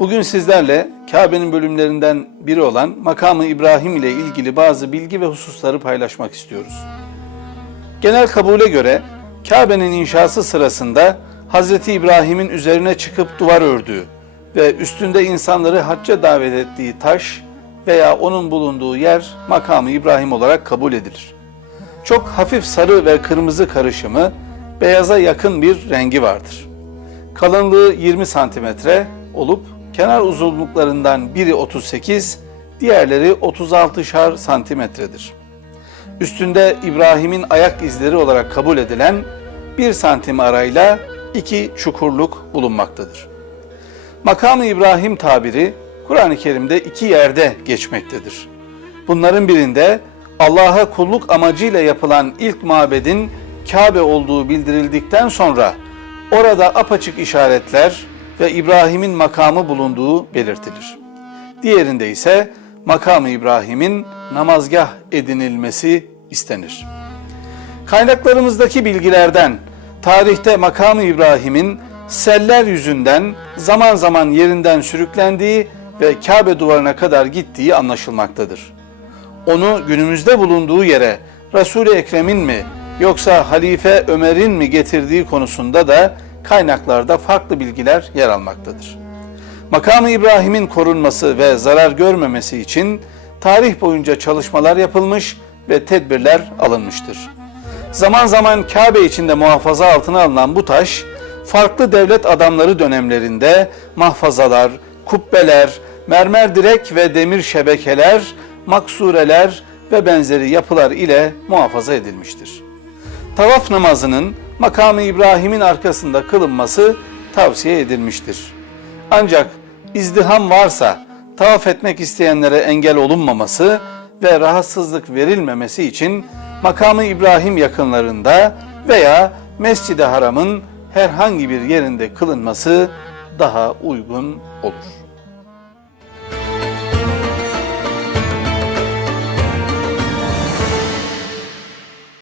Bugün sizlerle Kabe'nin bölümlerinden biri olan makamı İbrahim ile ilgili bazı bilgi ve hususları paylaşmak istiyoruz. Genel kabule göre Kabe'nin inşası sırasında Hz. İbrahim'in üzerine çıkıp duvar ördüğü ve üstünde insanları hacca davet ettiği taş veya onun bulunduğu yer makamı İbrahim olarak kabul edilir. Çok hafif sarı ve kırmızı karışımı beyaza yakın bir rengi vardır. Kalınlığı 20 santimetre olup kenar uzunluklarından biri 38, diğerleri 36'şar santimetredir. Üstünde İbrahim'in ayak izleri olarak kabul edilen 1 santim arayla iki çukurluk bulunmaktadır. Makamı İbrahim tabiri Kur'an-ı Kerim'de iki yerde geçmektedir. Bunların birinde Allah'a kulluk amacıyla yapılan ilk mabedin Kabe olduğu bildirildikten sonra orada apaçık işaretler ve İbrahim'in makamı bulunduğu belirtilir. Diğerinde ise makamı İbrahim'in namazgah edinilmesi istenir. Kaynaklarımızdaki bilgilerden tarihte makamı İbrahim'in seller yüzünden zaman zaman yerinden sürüklendiği ve Kabe duvarına kadar gittiği anlaşılmaktadır. Onu günümüzde bulunduğu yere Resul-i Ekrem'in mi yoksa Halife Ömer'in mi getirdiği konusunda da kaynaklarda farklı bilgiler yer almaktadır. Makamı İbrahim'in korunması ve zarar görmemesi için tarih boyunca çalışmalar yapılmış ve tedbirler alınmıştır. Zaman zaman Kabe içinde muhafaza altına alınan bu taş, farklı devlet adamları dönemlerinde mahfazalar, kubbeler, mermer direk ve demir şebekeler, maksureler ve benzeri yapılar ile muhafaza edilmiştir. Tavaf namazının makamı İbrahim'in arkasında kılınması tavsiye edilmiştir. Ancak izdiham varsa tavaf etmek isteyenlere engel olunmaması ve rahatsızlık verilmemesi için makamı İbrahim yakınlarında veya Mescid-i Haram'ın herhangi bir yerinde kılınması daha uygun olur.